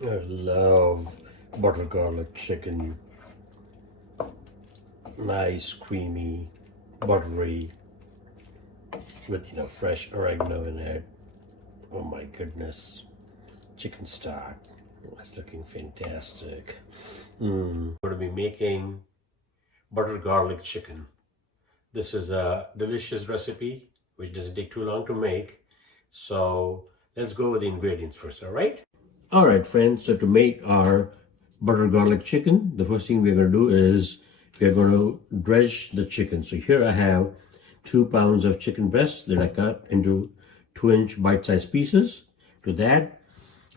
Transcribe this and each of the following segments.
I love butter garlic chicken. Nice, creamy, buttery, with fresh oregano in it. Oh my goodness. Chicken stock. It's looking fantastic. I'm going to be making butter garlic chicken. This is a delicious recipe which doesn't take too long to make. So let's go with the ingredients first, all right? All right, friends. So to make our butter garlic chicken, the first thing we're going to do is we're going to dredge the chicken. So here I have 2 pounds of chicken breast that I cut into 2-inch bite-sized pieces. To that,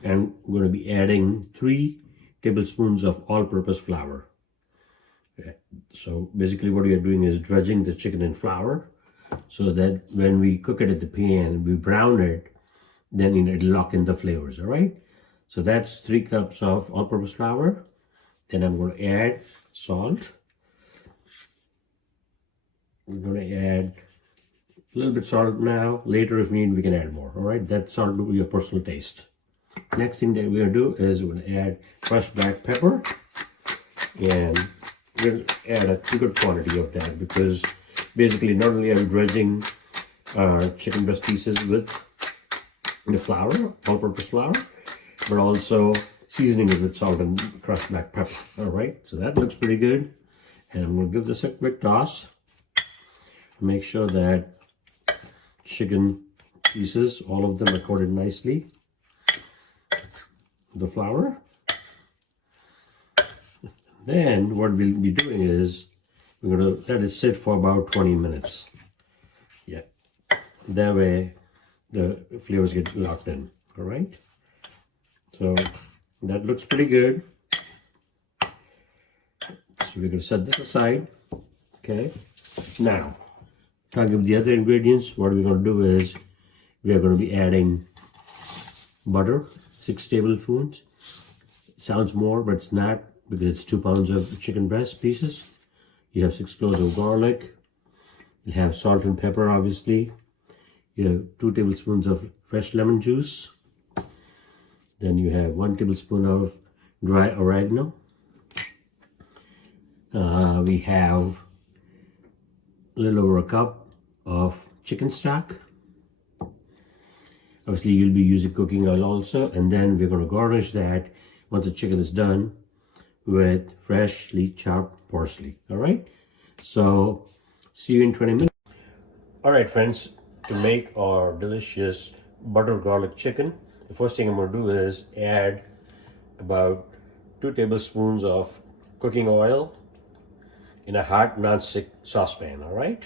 I'm going to be adding 3 tablespoons of all-purpose flour. Okay. So basically what we are doing is dredging the chicken in flour so that when we cook it at the pan, we brown it, then it'll lock in the flavors, all right? So that's 3 cups of all-purpose flour. Then I'm going to add salt. We're going to add a little bit salt now. Later, if we need, we can add more. All right, that salt will be your personal taste. Next thing that we're going to do is we're going to add crushed black pepper, and we'll add a good quantity of that because basically not only I'm dredging our chicken breast pieces with the flour, all-purpose flour, but also seasoning it with salt and crushed black pepper. All right, so that looks pretty good, and I'm going to give this a quick toss. Make sure that chicken pieces, all of them, are coated nicely with the flour. Then what we'll be doing is we're going to let it sit for about 20 minutes. Yeah, that way the flavors get locked in. All right, so that looks pretty good. So we're going to set this aside. Okay, now talking about the other ingredients, what we're going to do is we are going to be adding butter, 6 tablespoons. Sounds more, but it's not because it's 2 pounds of chicken breast pieces. You have 6 cloves of garlic. You have salt and pepper, obviously. You have 2 tablespoons of fresh lemon juice. Then you have 1 tablespoon of dry oregano. We have a little over a cup of chicken stock. Obviously, you'll be using cooking oil also, and then we're going to garnish that once the chicken is done with freshly chopped parsley. All right, so see you in 20 minutes. All right, friends, to make our delicious butter garlic chicken, the first thing I'm going to do is add about 2 tablespoons of cooking oil in a hot non-stick saucepan. All right,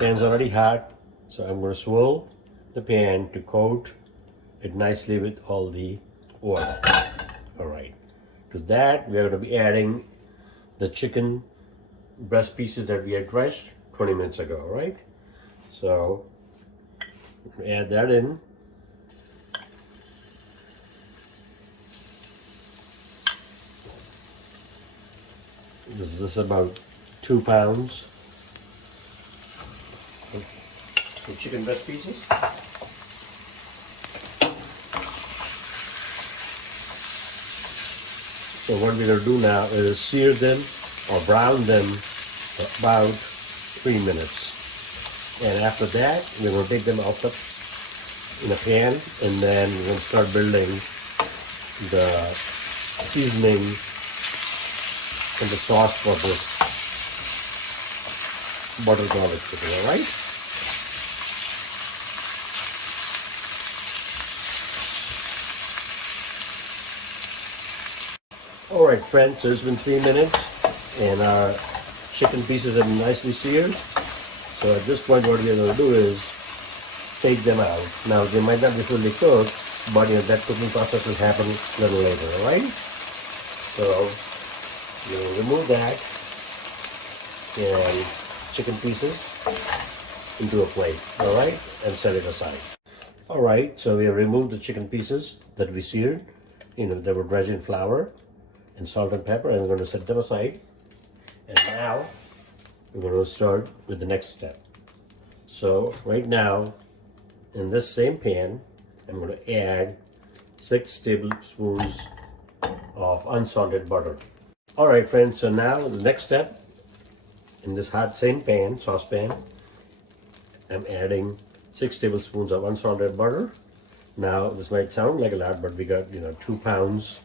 pan's already hot, so I'm going to swirl the pan to coat it nicely with all the oil. All right, to that we are going to be adding the chicken breast pieces that we had dredged 20 minutes ago. All right, so add that in. This is about 2 pounds of chicken breast pieces. So what we're going to do now is sear them or brown them for about 3 minutes. And after that, we're going to take them out in a pan, and then we're going to start building the seasoning and the sauce for this butter garlic chicken, all right? All right, friends, so it's been 3 minutes, and our chicken pieces have been nicely seared. So at this point, what we're going to do is take them out. Now, they might not be fully cooked, but that cooking process will happen a little later, all right? So you'll remove that and chicken pieces into a plate, all right, and set it aside. All right, so we have removed the chicken pieces that we seared. They were dredged in flour and salt and pepper, and we're going to set them aside. And now we're going to start with the next step. So right now, in this same pan, I'm going to add 6 tablespoons of unsalted butter. All right, friends, so now the next step, in this hot same pan, saucepan, I'm adding 6 tablespoons of unsalted butter. Now, this might sound like a lot, but we got, 2 pounds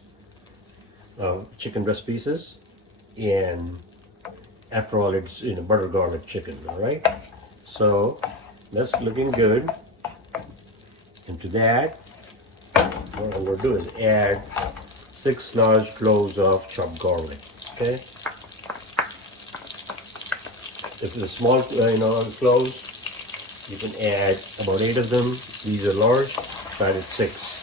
of chicken breast pieces, and after all, it's butter garlic chicken. All right, so that's looking good. And to that, what I'm going to do is add 6 large cloves of chopped garlic. Okay, if it's small, cloves, you can add about 8 of them. These are large, so I added 6.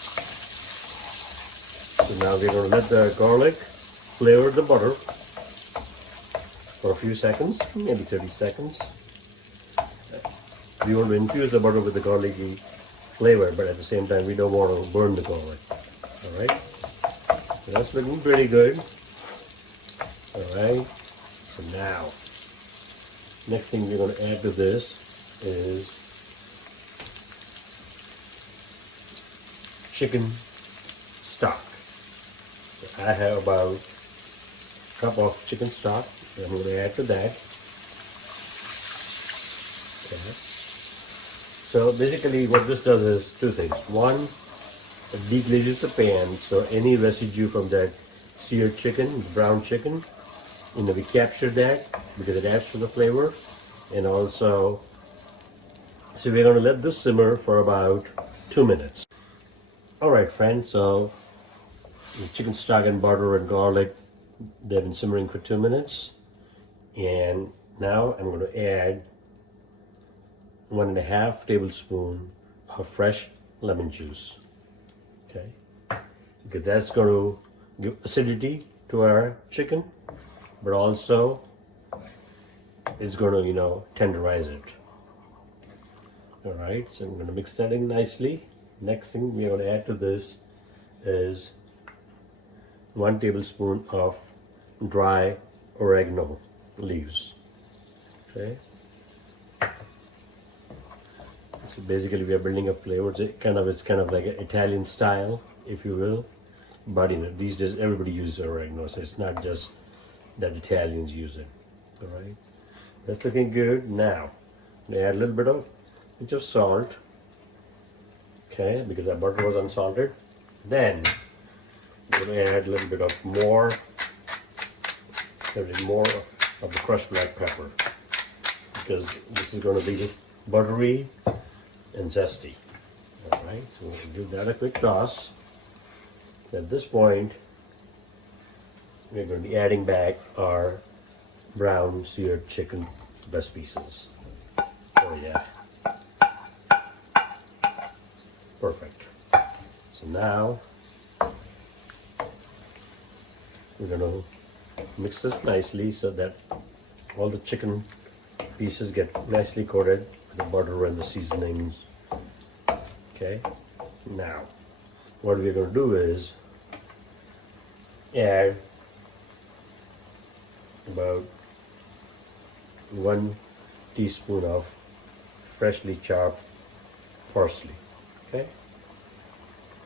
So now we're going to let the garlic flavor the butter for a few seconds, maybe 30 seconds. We want to infuse the butter with the garlicky flavor, but at the same time, we don't want to burn the garlic. All right, so that's looking pretty good. All right, so now, next thing we're going to add to this is chicken stock. I have about a cup of chicken stock that I'm going to add to that. Okay. So basically what this does is 2 things. One, it deglazes the pan, so any residue from that seared chicken, brown chicken, we capture that because it adds to the flavor. And also, so we're going to let this simmer for about 2 minutes. All right, friends, so the chicken stock and butter and garlic, they've been simmering for 2 minutes. And now I'm going to add 1.5 tablespoons of fresh lemon juice. Okay, because that's going to give acidity to our chicken, but also it's going to, tenderize it. All right, so I'm going to mix that in nicely. Next thing we're going to add to this is 1 tablespoon of dry oregano leaves. Okay. So basically, we are building a flavor. It's kind of like an Italian style, if you will. But these days everybody uses oregano, so it's not just that Italians use it. All right, that's looking good. Now, we add a little bit of pinch of salt. Okay, because our butter was unsalted. Then we're going to add a little bit of more of the crushed black pepper, because this is going to be buttery and zesty. All right, so we'll give that a quick toss. At this point, we're going to be adding back our brown seared chicken breast pieces. Oh yeah, perfect. So now we're going to mix this nicely so that all the chicken pieces get nicely coated with the butter and the seasonings. Okay, now what we're going to do is add about 1 teaspoon of freshly chopped parsley. Okay,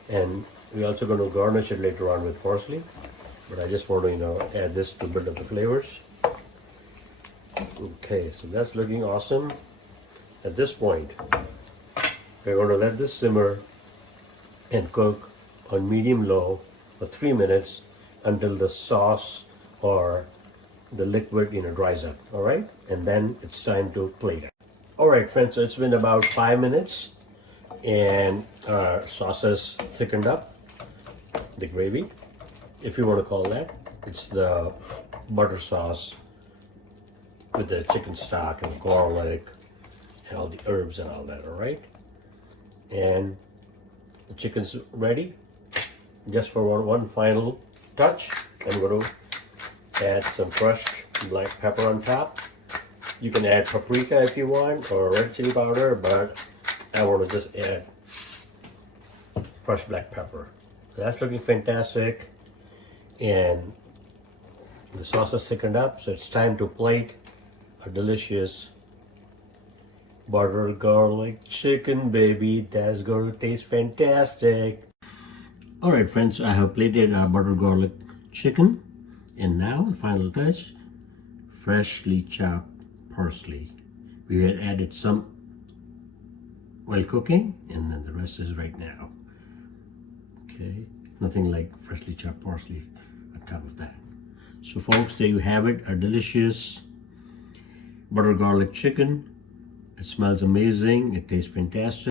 and we're also going to garnish it later on with parsley, but I just want to add this to build up the flavors. Okay, so that's looking awesome. At this point, we're going to let this simmer and cook on medium-low for 3 minutes until the sauce or the liquid dries up. All right, and then it's time to plate it. All right, friends, so it's been about 5 minutes and our sauce has thickened up, the gravy, if you want to call that. It's the butter sauce with the chicken stock and garlic and all the herbs and all that. All right, and the chicken's ready. Just for one final touch, I'm going to add some crushed black pepper on top. You can add paprika if you want, or red chili powder, but I want to just add fresh black pepper. So that's looking fantastic, and the sauce is thickened up, so it's time to plate a delicious Butter garlic chicken, baby. That's gonna taste fantastic. Alright friends, I have plated our butter garlic chicken. And now the final touch, freshly chopped parsley. We had added some while cooking, and then the rest is right now. Okay, nothing like freshly chopped parsley on top of that. So folks, there you have it, a delicious butter garlic chicken. It smells amazing, it tastes fantastic.